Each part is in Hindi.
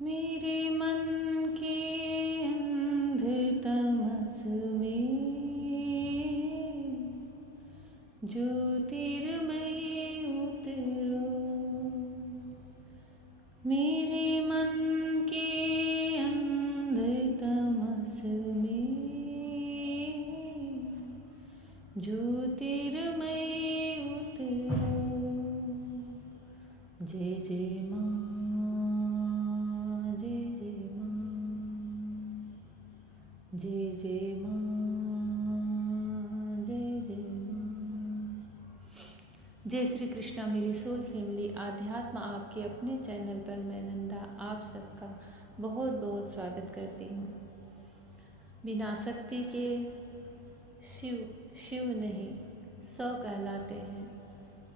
मेरे मन के अंधतमस में ज्योतिर्मय उतरो। मेरे मन के अंधतमस में ज्योतिर्मय उतरो। जय जय माँ, जय जय माँ, जय जय माँ, जय जय माँ। जय श्री कृष्णा मेरी सोल फैमिली। आध्यात्म आपके अपने चैनल पर मैं नंदा आप सबका बहुत बहुत स्वागत करती हूँ। बिना शक्ति के शिव शिव नहीं सौ कहलाते हैं।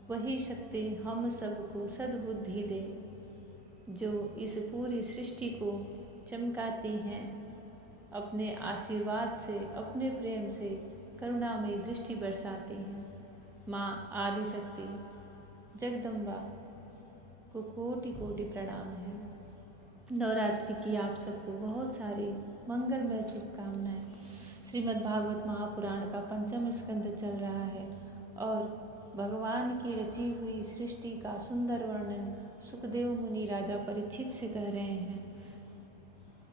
वही शक्ति हम सबको सद्बुद्धि दे, जो इस पूरी सृष्टि को चमकाती हैं। अपने आशीर्वाद से, अपने प्रेम से करुणामयी दृष्टि बरसाती हैं। माँ आदिशक्ति जगदम्बा को कोटि कोटि प्रणाम है। नवरात्रि की आप सबको बहुत सारी मंगलमय शुभकामनाएं। श्रीमद् भागवत महापुराण का पंचम स्कंद चल रहा है और भगवान की रची हुई सृष्टि का सुंदर वर्णन सुखदेव मुनि राजा परीक्षित से कह रहे हैं।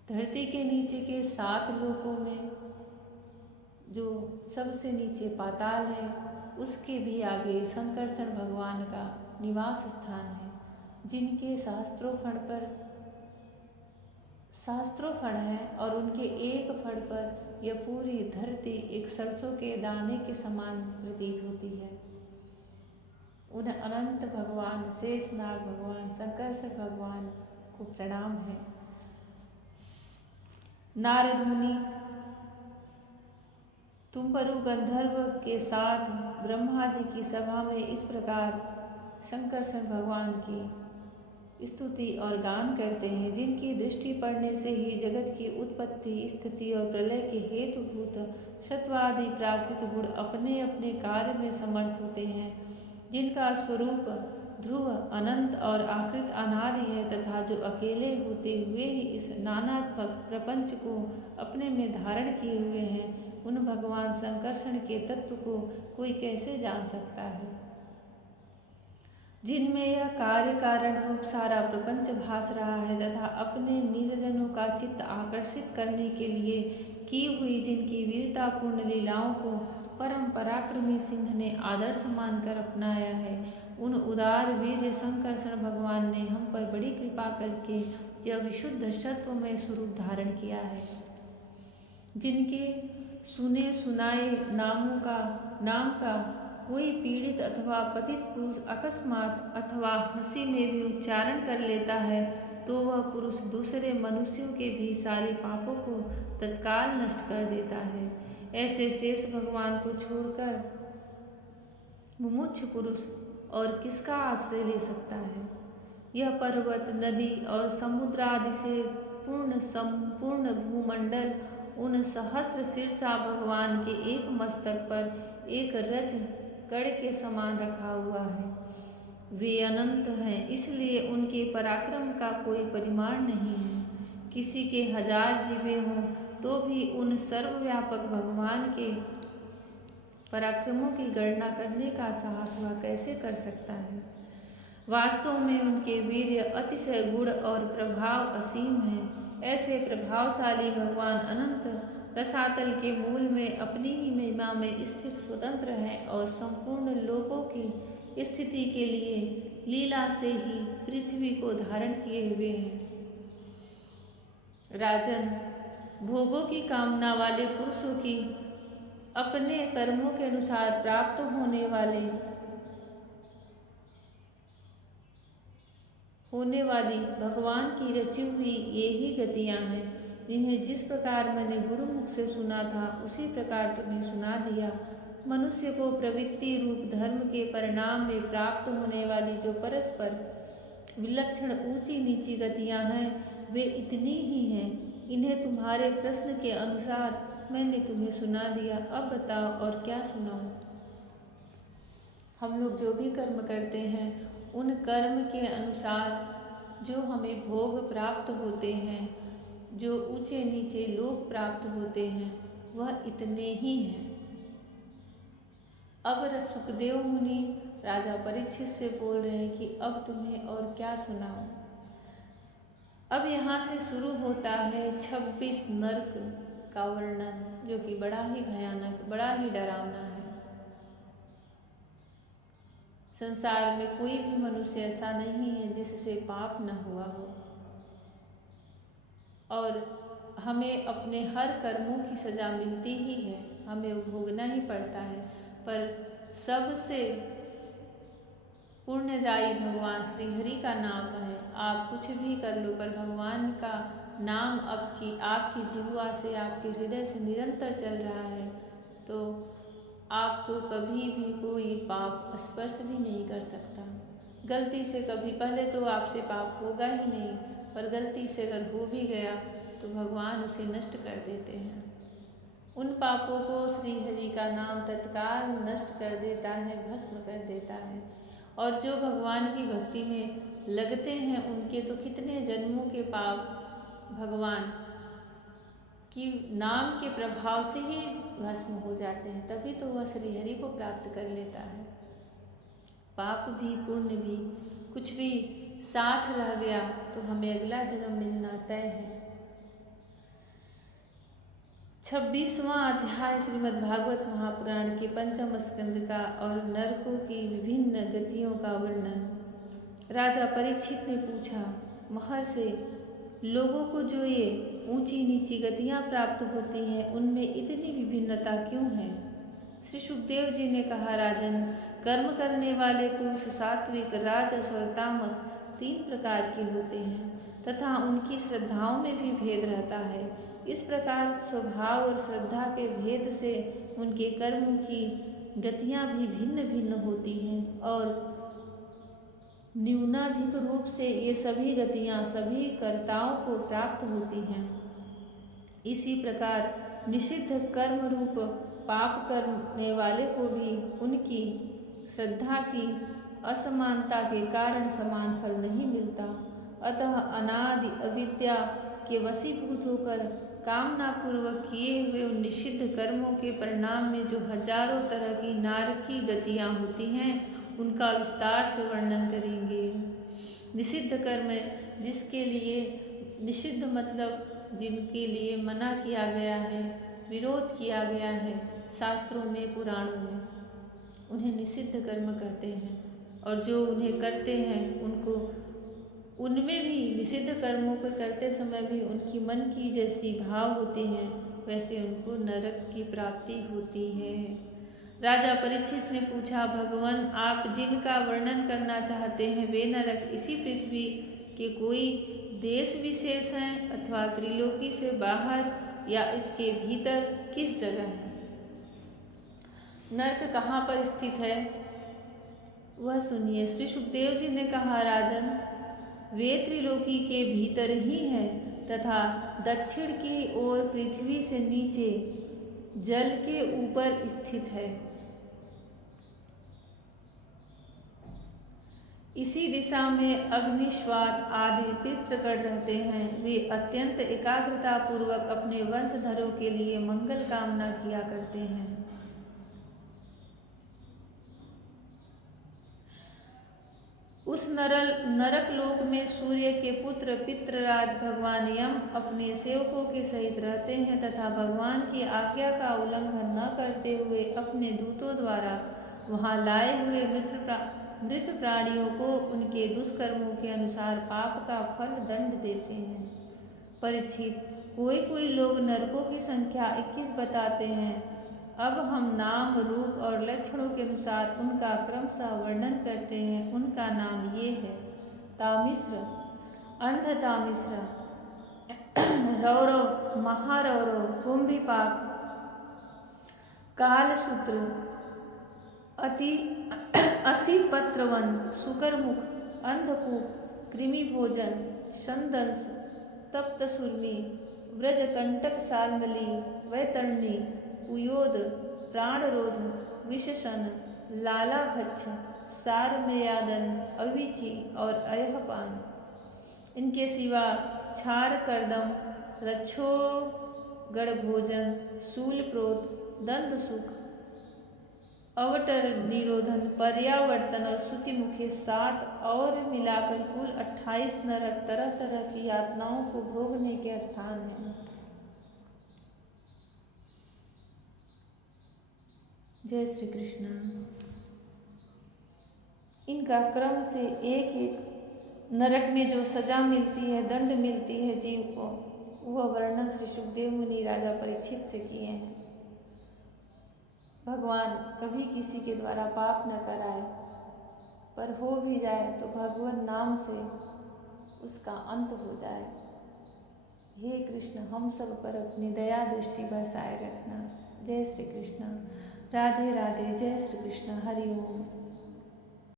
धरती के नीचे के 7 लोकों में जो सबसे नीचे पाताल है, उसके भी आगे शंकरषण भगवान का निवास स्थान है, जिनके सहस्त्रों फण हैं और उनके एक फण पर यह पूरी धरती एक सरसों के दाने के समान प्रतीत होती है। उन अनंत भगवान, शेषनाग भगवान, शंकरषण भगवान को प्रणाम है। नारद मुनि तुम्बरु गंधर्व के साथ ब्रह्मा जी की सभा में इस प्रकार शंकरषण भगवान की स्तुति और गान करते हैं। जिनकी दृष्टि पड़ने से ही जगत की उत्पत्ति, स्थिति और प्रलय के हेतुभूत सत्वादि प्राकृत गुण अपने अपने कार्य में समर्थ होते हैं। जिनका स्वरूप ध्रुव, अनंत और आकृत अनादि है तथा जो अकेले होते हुए ही इस नानात्मक प्रपंच को अपने में धारण किए हुए हैं, उन भगवान शंकरषण के तत्व को कोई कैसे जान सकता है। जिनमें यह कार्य कारण रूप सारा प्रपंच भास रहा है तथा अपने निजजनों का चित्त आकर्षित करने के लिए की हुई जिनकी वीरतापूर्ण लीलाओं को परम पराक्रमी सिंह ने आदर्श मानकर अपनाया है, उन उदार वीर शंकरषण भगवान ने हम पर बड़ी कृपा करके यह विशुद्ध सत्वमय स्वरूप धारण किया है। जिनके सुने सुनाए नाम का कोई पीड़ित अथवा पतित पुरुष अकस्मात अथवा हंसी में भी उच्चारण कर लेता है, तो वह पुरुष दूसरे मनुष्यों के भी सारे पापों को तत्काल नष्ट कर देता है। ऐसे शेष भगवान को छोड़कर मुमुक्षु पुरुष और किसका आश्रय ले सकता है। यह पर्वत, नदी और समुद्र आदि से पूर्ण संपूर्ण भूमंडल उन सहस्त्र शीर्षा भगवान के एक मस्तक पर एक रज कड़ के समान रखा हुआ है। वे अनंत हैं, इसलिए उनके पराक्रम का कोई परिमाण नहीं है। किसी के 1000 जीवे हों तो भी उन सर्वव्यापक भगवान के पराक्रमों की गणना करने का साहस वह कैसे कर सकता है। वास्तव में उनके वीर्य अतिशय गुण और प्रभाव असीम है। ऐसे प्रभावशाली भगवान अनंत रसातल के मूल में अपनी ही महिमा में स्थित स्वतंत्र हैं और संपूर्ण लोकों की स्थिति के लिए लीला से ही पृथ्वी को धारण किए हुए हैं। राजन, भोगों की कामना वाले पुरुषों की अपने कर्मों के अनुसार प्राप्त होने वाली भगवान की रची हुई ये ही गतियाँ हैं। इन्हें जिस प्रकार मैंने गुरुमुख से सुना था उसी प्रकार तुम्हें सुना दिया। मनुष्य को प्रवृत्ति रूप धर्म के परिणाम में प्राप्त होने वाली जो परस्पर विलक्षण ऊंची नीची गतियाँ हैं, वे इतनी ही हैं। इन्हें तुम्हारे प्रश्न के अनुसार मैंने तुम्हें सुना दिया। अब बताओ और क्या सुनाऊं। हम लोग जो भी कर्म करते हैं उन कर्म के अनुसार जो हमें भोग प्राप्त होते हैं, जो ऊंचे नीचे लोक प्राप्त होते हैं, वह इतने ही हैं। अब सुखदेव मुनि राजा परीक्षित से बोल रहे हैं कि अब तुम्हें और क्या सुनाऊं। अब यहाँ से शुरू होता है 26 नर्क का वर्णन, जो कि बड़ा ही भयानक, बड़ा ही डरावना है। संसार में कोई भी मनुष्य ऐसा नहीं है जिससे पाप न हुआ हो, और हमें अपने हर कर्मों की सजा मिलती ही है, हमें भोगना ही पड़ता है। पर सबसे पुण्यदायी भगवान श्री हरि का नाम है। आप कुछ भी कर लो, पर भगवान का नाम आपकी जिह्वा से, आपके हृदय से निरंतर चल रहा है, तो आपको कभी भी कोई पाप स्पर्श भी नहीं कर सकता। गलती से कभी, पहले तो आपसे पाप होगा ही नहीं, पर गलती से अगर हो भी गया तो भगवान उसे नष्ट कर देते हैं। उन पापों को श्री हरि का नाम तत्काल नष्ट कर देता है, भस्म कर देता है। और जो भगवान की भक्ति में लगते हैं, उनके तो कितने जन्मों के पाप भगवान की नाम के प्रभाव से ही भस्म हो जाते हैं, तभी तो वह श्री हरि को प्राप्त कर लेता है। पाप भी पुण्य भी कुछ भी साथ रह गया तो हमें अगला जन्म मिलना तय है। 26वां अध्याय श्रीमद्भागवत महापुराण के पंचम स्कंद का और नरकों की विभिन्न गतियों का वर्णन। राजा परीक्षित ने पूछा, महर्षि, लोगों को जो ये ऊंची नीची गतियां प्राप्त होती हैं, उनमें इतनी विभिन्नता क्यों है? श्री सुखदेव जी ने कहा, राजन, कर्म करने वाले पुरुष सात्विक, राजस और तामस 3 प्रकार के होते हैं तथा उनकी श्रद्धाओं में भी भेद रहता है। इस प्रकार स्वभाव और श्रद्धा के भेद से उनके कर्मों की गतियां भी भिन्न भिन्न होती हैं और न्यूनाधिक रूप से ये सभी गतियां सभी कर्ताओं को प्राप्त होती हैं। इसी प्रकार निषिद्ध कर्म रूप पाप करने वाले को भी उनकी श्रद्धा की असमानता के कारण समान फल नहीं मिलता। अतः अनादि अविद्या के वशीभूत होकर कामना पूर्वक किए हुए उन निषिद्ध कर्मों के परिणाम में जो हजारों तरह की नारकी गतियां होती हैं, उनका विस्तार से वर्णन करेंगे। निषिद्ध कर्म, जिसके लिए निषिद्ध मतलब जिनके लिए मना किया गया है, विरोध किया गया है शास्त्रों में, पुराणों में, उन्हें निषिद्ध कर्म कहते हैं। और जो उन्हें करते हैं उनको, उनमें भी निषिद्ध कर्मों को करते समय भी उनकी मन की जैसी भाव होते हैं, वैसे उनको नरक की प्राप्ति होती है। राजा परीक्षित ने पूछा, भगवान, आप जिनका वर्णन करना चाहते हैं वे नरक इसी पृथ्वी के कोई देश विशेष हैं अथवा त्रिलोकी से बाहर या इसके भीतर किस जगह है? नरक कहाँ पर स्थित है वह सुनिए। श्री सुखदेव जी ने कहा, राजन, वे त्रिलोकी के भीतर ही है तथा दक्षिण की ओर पृथ्वी से नीचे जल के ऊपर स्थित है। इसी दिशा में अग्निश्वात आदि पितृगण रहते हैं। वे अत्यंत एकाग्रता पूर्वक अपने वंशधरों के लिए मंगल कामना किया करते हैं। उस नरक लोक में सूर्य के पुत्र पितृराज भगवान यम अपने सेवकों के सहित रहते हैं तथा भगवान की आज्ञा का उल्लंघन न करते हुए अपने दूतों द्वारा वहां लाए हुए मृत प्राणियों को उनके दुष्कर्मों के अनुसार पाप का फल दंड देते हैं। परीक्षित, कोई लोग नरकों की संख्या 21 बताते हैं। अब हम नाम, रूप और लक्षणों के अनुसार उनका क्रमशः वर्णन करते हैं। उनका नाम ये है: तामिश्र, अंधतामिश्र, रौरव, महारौरव, कुंभिपाक, कालसूत्र, असिपत्रवन, सुकरमुख, अंधकूप, कृमिभोजन, संदंस, तप्तसुर्मी, व्रजकंटक, शाल्मली, वैतरणी, उयोद, प्राणरोध, विशसन, लालाभच्छ, सारमयादन, अविचि और अयहपान। इनके सिवा छार करदम, रच्छो गढ़ भोजन, शूल प्रोत, दंत सुख, अवटर निरोधन, पर्यावर्तन और सूची मुखे 7 और मिलाकर कुल 28 नरक तरह तरह की यातनाओं को भोगने के स्थान हैं। जय श्री कृष्ण। इनका क्रम से एक एक नरक में जो सजा मिलती है, दंड मिलती है जीव को, वह वर्णन श्री सुखदेव मुनि राजा परीक्षित से किए हैं। भगवान कभी किसी के द्वारा पाप न कराए, पर हो भी जाए तो भगवत नाम से उसका अंत हो जाए। हे कृष्ण, हम सब पर अपनी दया दृष्टि बरसाए रखना। जय श्री कृष्ण। राधे राधे। जय श्री कृष्ण। हरि ओम।